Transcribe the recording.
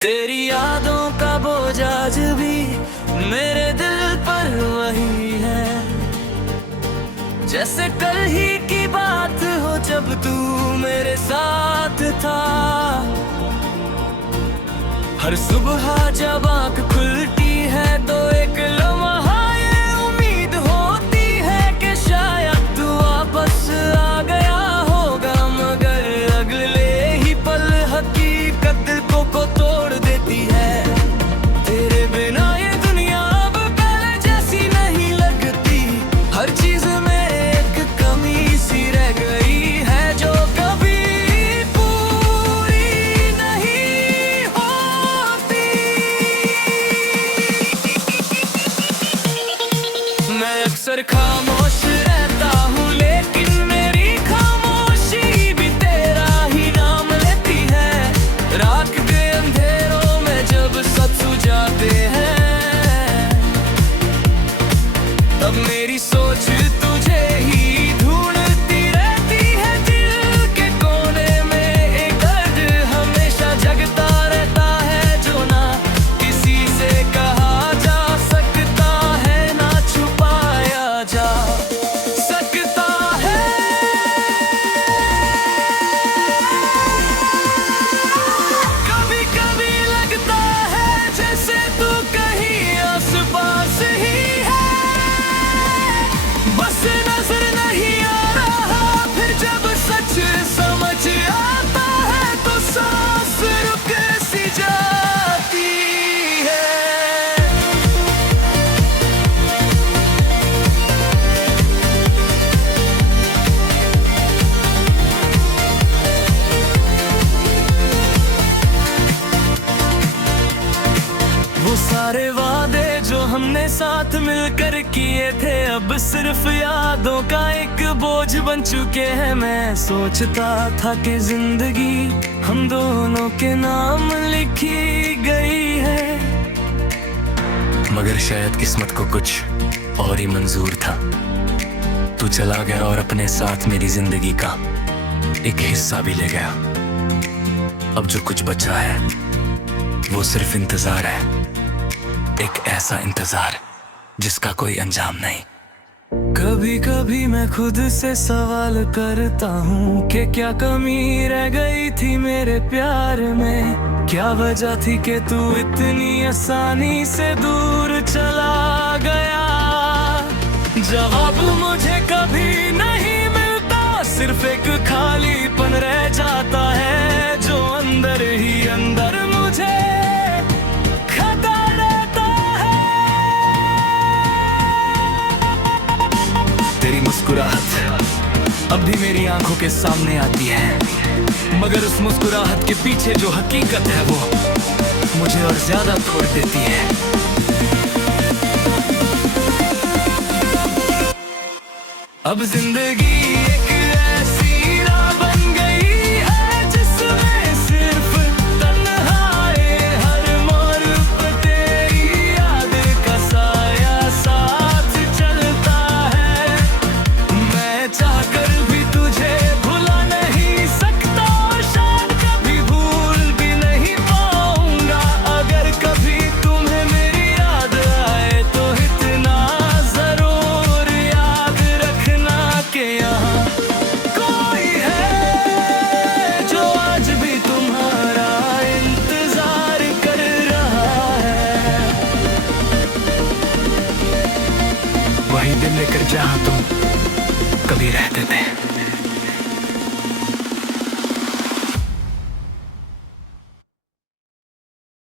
तेरी यादों का बोझ आज भी मेरे दिल पर वही है, जैसे कल ही की बात हो जब तू मेरे साथ था। हर सुबह जब आँख खुलती है तो एक लम्हा ये उम्मीद होती है कि शायद तू वापस आ गया होगा, मगर अगले ही पल हकीकत को तोड़ देती है। तेरे बिना ये दुनिया अब पहले जैसी नहीं लगती, हर चीज में एक कमी सी रह गई है जो कभी पूरी नहीं होती। मैं अक्सर खामोश रहता हूँ लेकिन मेरी खामोशी भी तेरा ही नाम लेती है। रात के अंधेरों में जब सब सुझाते हैं तब मेरी सोच तुझे ही ढूंढती रहती है। दिल के कोने में एक दर्द हमेशा जगता रहता है जो ना किसी से कहा जा सकता है, ना छुपाया जा सकता है। कभी कभी लगता है जैसे तू कहीं आसपास ही है, बस नजर नहीं आ रहा। फिर जब सच समझ आता है तो सांस रुक सी जाती है। वो सारे वादे जो हमने साथ मिलकर किए थे अब सिर्फ यादों का एक बोझ बन चुके हैं। मैं सोचता था कि जिंदगी हम दोनों के नाम लिखी गई है, मगर शायद किस्मत को कुछ और ही मंजूर था। तू चला गया और अपने साथ मेरी जिंदगी का एक हिस्सा भी ले गया। अब जो कुछ बचा है वो सिर्फ इंतजार है, एक ऐसा इंतजार जिसका कोई अंजाम नहीं। कभी कभी मैं खुद से सवाल करता हूँ कि क्या कमी रह गई थी मेरे प्यार में, क्या वजह थी कि तू इतनी आसानी से दूर चला गया। जवाब मुझे कभी नहीं मिलता, सिर्फ एक खालीपन रह जाता है जो अंदर ही अंदर मुझे खाता रहता है। तेरी मुस्कुराहट अब भी मेरी आंखों के सामने आती है, मगर उस मुस्कुराहट के पीछे जो हकीकत है वो मुझे और ज्यादा तोड़ देती है। अब जिंदगी एक ऐसी राह बन गई है जिसमें सिर्फ तन्हाई, हर मोड़ पर तेरी याद का साया साथ चलता है। मैं चाहकर भी तुझे भुला नहीं सकता, शायद कभी भूल भी नहीं पाऊंगा। अगर कभी तुम्हें मेरी याद आए तो इतना जरूर याद रखना कि यहाँ कोई है जो आज भी तुम्हारा इंतजार कर रहा है। वही दिल लेकर जहाँ तुम कभी रहते थे।